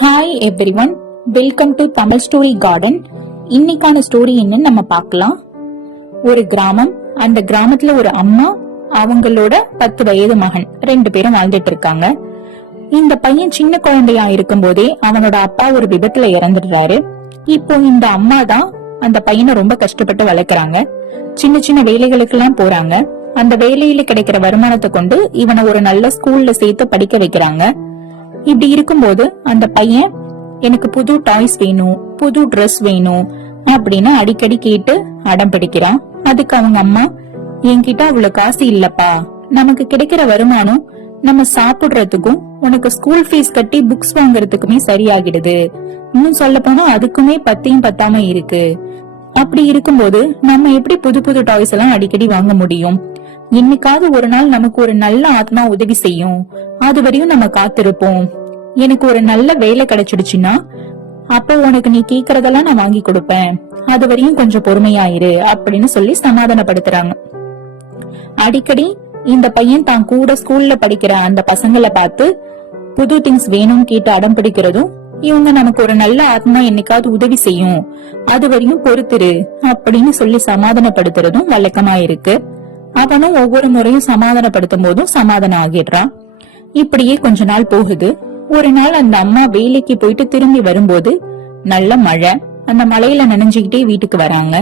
Hi everyone, welcome to Tamil story garden. இன்னைக்கான story என்னன்னு நம்ம பார்க்கலாம். ஒரு கிராமம், அந்த கிராமத்துல ஒரு அம்மா, அவங்களோட 10 வயது மகன் 2 பேரும் வாழ்ந்துட்டு இருக்காங்க. இந்த பையன் சின்ன குழந்தையா இருக்கும் போதே அவனோட அப்பா ஒரு விபத்துல இறந்துடுறாரு. இப்போ இந்த அம்மா தான் அந்த பையனை ரொம்ப கஷ்டப்பட்டு வளர்க்கறாங்க. சின்ன சின்ன வேலைகளுக்கு எல்லாம் போறாங்க. அந்த வேலையில கிடைக்கிற வருமானத்தை கொண்டு இவனை ஒரு நல்ல ஸ்கூல்ல சேர்த்து படிக்க வைக்கிறாங்க. இப்படி இருக்கும்போது அந்த பையன் எனக்கு புது டாய்ஸ் வேணும், புது ட்ரெஸ் வேணும் அப்படின்னு அடிக்கடி கேட்டு அடம் பிடிக்கிறான். அதுக்கு அவங்க அம்மா, என்கிட்ட அவ்வளவு காசு இல்லப்பா, நமக்கு கிடைக்கிற வருமானம் நம்ம சாப்பிடுறதுக்கும் உனக்கு ஸ்கூல் ஃபீஸ் கட்டி புக்ஸ் வாங்குறதுக்குமே சரியாகிடுது, இன்னும் சொல்ல போனா அதுக்குமே பத்தியும் பத்தாம இருக்கு. அப்படி இருக்கும்போது நம்ம எப்படி புது புது டாய்ஸ் எல்லாம் அடிக்கடி வாங்க முடியும்? என்னைக்காவது ஒரு நாள் நமக்கு ஒரு நல்ல ஆத்மா உதவி செய்யும், அது வரையும் நம்ம காத்திருப்போம். எனக்கு ஒரு நல்ல வேலை கிடைச்சிடுச்சுன்னா அப்போ உனக்கு நீ கேக்குறதெல்லாம் நான் வாங்கி கொடுப்பேன், அது வரையும் கொஞ்சம் பொறுமையாயிரு அப்படின்னு சொல்லி சமாதானப்படுத்துறாங்க. அடிக்கடி இந்த பையன் தான் கூட ஸ்கூல்ல படிக்கிற அந்த பசங்களை பார்த்து புது திங்ஸ் வேணும்னு கேட்டு அடம் பிடிக்கிறதும், இவங்க நமக்கு ஒரு நல்ல ஆத்மா என்னைக்காவது உதவி செய்யும், அது வரையும் பொறுத்துரு அப்படின்னு சொல்லி சமாதானப்படுத்துறதும் வழக்கமா இருக்கு. அவனும் ஒவ்வொரு முறையும் சமாதானப்படுத்தும் போதும் சமாதானம் ஆகிடுறான். இப்படியே கொஞ்ச நாள் போகுது. ஒரு நாள் அந்த அம்மா வேலைக்கு போயிட்டு திரும்பி வரும்போது நல்ல மழை. அந்த மழையில நனைஞ்சுக்கிட்டே வீட்டுக்கு வராங்க.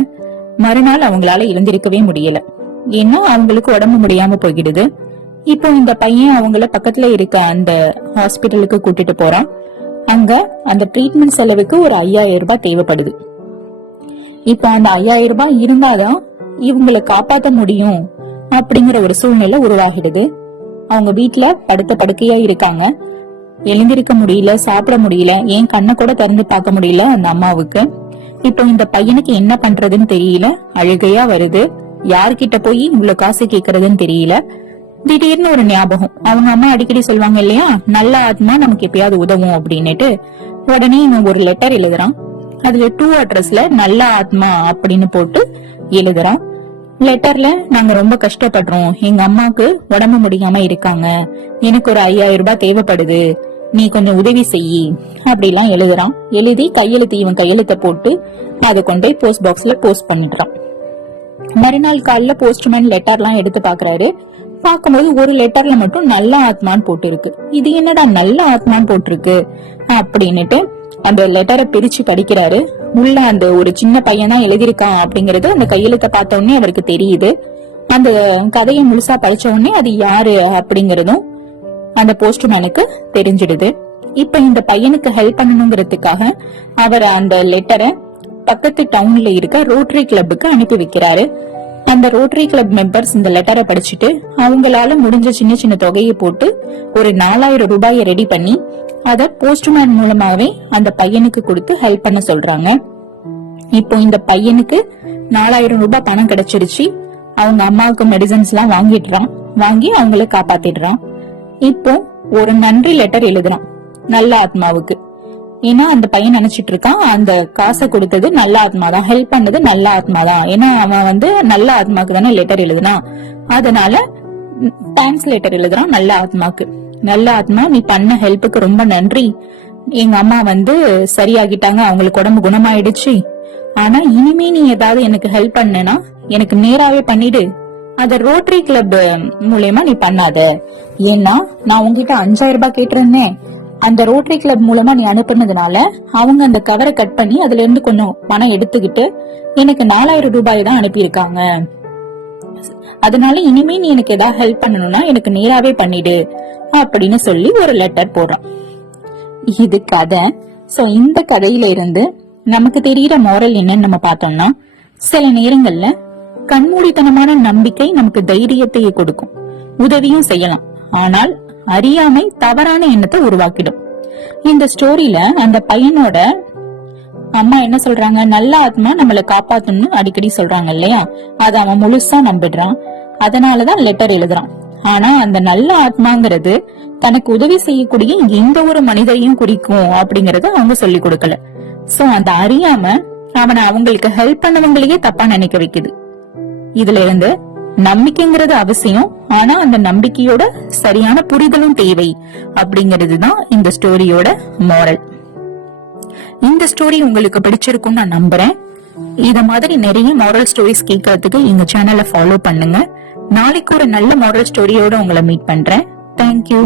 மறுநாள் அவங்களால எழுந்திருக்கவே முடியல, ஏன்னா அவங்களுக்கு உடம்பு முடியாம போயிடுது. இப்போ இந்த பையன் அவங்கள பக்கத்துல இருக்க அந்த ஹாஸ்பிட்டலுக்கு கூட்டிட்டு போறான். அங்க அந்த ட்ரீட்மெண்ட் செலவுக்கு ஒரு 5000 ரூபாய் தேவைப்படுது. இப்போ அந்த 5000 ரூபாய் இருந்தாதான் இவங்களை காப்பாத்த முடியும் அப்படிங்கிற ஒரு சூழ்நிலை உருவாகிடுது. அவங்க வீட்டுல படுத்த படுக்கையா இருக்காங்க. எழுந்திருக்க முடியல, சாப்பிட முடியல, ஏன் கண்ணை கூட திறந்து பார்க்க முடியல அந்த அம்மாவுக்கு. இப்போ இந்த பையனுக்கு என்ன பண்றதுன்னு தெரியல, அழுகையா வருது. யார்கிட்ட போய் இவ்வளவு காசு கேக்குறதுன்னு தெரியல. திடீர்னு ஒரு ஞாபகம், அவங்க அம்மா அடிக்கடி சொல்லுவாங்க இல்லையா, நல்ல ஆத்மா நமக்கு எப்பயாவது உதவும் அப்படின்னுட்டு. உடனே இவன் ஒரு லெட்டர் எழுதுறான். அதுல 2 அட்ரஸ்ல நல்ல ஆத்மா அப்படின்னு போட்டு எழுதுறான். லெட்டர்ல, நாங்க ரொம்ப கஷ்டப்படுறோம், எங்க அம்மாக்கு உடம்பு முடியாம இருக்காங்க, எனக்கு ஒரு 5000 ரூபாய் தேவைப்படுது, நீ கொஞ்சம் உதவி செய்யி அப்படிலாம் எழுதுறான். எழுதி கையெழுத்து இவன் கையெழுத்த போட்டு அதை கொண்டு போஸ்ட் பாக்ஸ்ல போஸ்ட் பண்ணிடுறான். மறுநாள் காலைல போஸ்ட்மேன் லெட்டர்லாம் எடுத்து பாக்குறாரு. பாக்கும்போது ஒரு லெட்டர்ல மட்டும் நல்ல ஆத்மான்னு போட்டு இருக்கு. இது என்னடா நல்ல ஆத்மான்னு போட்டிருக்கு அப்படின்னுட்டு அந்த லெட்டரை பிரிச்சு படிக்கிறாரு. உள்ள அந்த ஒரு சின்ன பையன் தான் எழுதியிருக்கான் அப்படிங்கறது அந்த கையெழுத்த பார்த்த உடனே அவருக்கு தெரியுது. அந்த கதையை முழுசா படிச்ச உடனே அது யாரு அப்படிங்கறதும் அந்த போஸ்ட்மேனுக்கு தெரிஞ்சிடுது. இப்ப இந்த பையனுக்கு ஹெல்ப் பண்ணணுங்கிறதுக்காக அவர் அந்த லெட்டரை பக்கத்து டவுன்ல இருக்க ரோட்டரி கிளப்புக்கு அனுப்பி வைக்கிறாரு. அந்த ரோட்டரி கிளப் மெம்பர்ஸ் இந்த லெட்டரை படிச்சுட்டு அவங்களால முடிஞ்ச சின்ன சின்ன தொகையை போட்டு ஒரு 4000 ரூபாயை ரெடி பண்ணி அத போஸ்ட்மேன் மூலமாவே அந்த பையனுக்கு கொடுத்து ஹெல்ப் பண்ண சொல்றாங்க. இப்போ இந்த பையனுக்கு 4000 ரூபாய் பணம் கிடைச்சிருச்சு. அவங்க அம்மாவுக்கு மெடிசன்ஸ் எல்லாம் வாங்கி அவங்கள காப்பாத்திடுறான். இப்போ ஒரு நன்றி லெட்டர் எழுதுறான் நல்ல ஆத்மாவுக்கு. ஏன்னா அந்த பையன் நினைச்சிட்டு இருக்கான் அந்த காசை கொடுத்தது நல்ல ஆத்மா தான், ஹெல்ப் பண்ணது நல்ல ஆத்மா தான். ஏன்னா அவன் நல்ல ஆத்மாக்கு தானே லெட்டர் எழுதுனான். அதனால தேங்க்ஸ் லெட்டர் எழுதுறான் நல்ல ஆத்மாக்கு. நல்ல ஆத்மா, நீ பண்ண ஹெல்ப்புக்கு ரொம்ப நன்றி. எங்க அம்மா சரியாகிட்டாங்க, அவங்களுக்கு உடம்பு குணமாயிடுச்சு. ஆனா இனிமே நீ ஏதாவது எனக்கு ஹெல்ப் பண்ணனா எனக்கு நேராவே பண்ணிடு, அத ரோட்டரி கிளப் மூலமா நீ பண்ணாத. ஏன்னா நான் உங்ககிட்ட 5000 ரூபாய் கேட்டிருந்தேன், அந்த ரோட்டரி கிளப் மூலமா நீ அனுப்புனதுனால அவங்க அந்த கவரை கட் பண்ணி அதுல இருந்து கொஞ்சம் பணம் எடுத்துக்கிட்டு எனக்கு 4000 ரூபாய் தான் அனுப்பியிருக்காங்க. அதனால இனிமே நீ எனக்கு ஏதாவது ஹெல்ப் பண்ணணும்னா எனக்கு நேராவே பண்ணிடு அப்படின்னு சொல்லி ஒரு லெட்டர் போடுறான். இது கதை. சோ இந்த கதையில இருந்து நமக்கு தெரிகிற மோரல் என்னன்னு நம்ம பார்த்தோம்னா, சில நேரங்கள்ல கண்மூடித்தனமான நம்பிக்கை நமக்கு தைரியத்தையே கொடுக்கும், உதவியும் செய்யலாம். ஆனால் அறியாமை தவறான எண்ணத்தை உருவாக்கிடும். இந்த ஸ்டோரியில அந்த பையனோட அம்மா என்ன சொல்றாங்க, நல்ல ஆத்மா நம்மளை காப்பாத்தணும்னு அடிக்கடி சொல்றாங்க இல்லையா, அதை அவன் முழுசா நம்பிடுறான். அதனாலதான் லெட்டர் எழுதுறான். ஆனா அந்த நல்ல ஆத்மாங்கிறது தனக்கு உதவி செய்யக்கூடிய எந்த ஒரு மனிதரையும் குறிக்கும் அப்படிங்கறத அவங்க சொல்லி கொடுக்கல. சோ அந்த அறியாம அவனை அவங்களுக்கு ஹெல்ப் பண்ணவங்களையே தப்பா நினைக்க வைக்குது. இதுல இருந்து நம்பிக்கைங்கிறது அவசியம், ஆனா அந்த நம்பிக்கையோட சரியான புரிதலும் தேவை அப்படிங்கிறது தான் இந்த ஸ்டோரியோட மோரல். இந்த ஸ்டோரி உங்களுக்கு பிடிச்சிருக்கும்னு நான் நம்புறேன். இத மாதிரி நிறைய மாரல் ஸ்டோரிஸ் கேட்கறதுக்கு எங்க சேனலை ஃபாலோ பண்ணுங்க. நாளைக்கு ஒரு நல்ல மாரல் ஸ்டோரியோட உங்களை மீட் பண்றேன். தேங்க்யூ.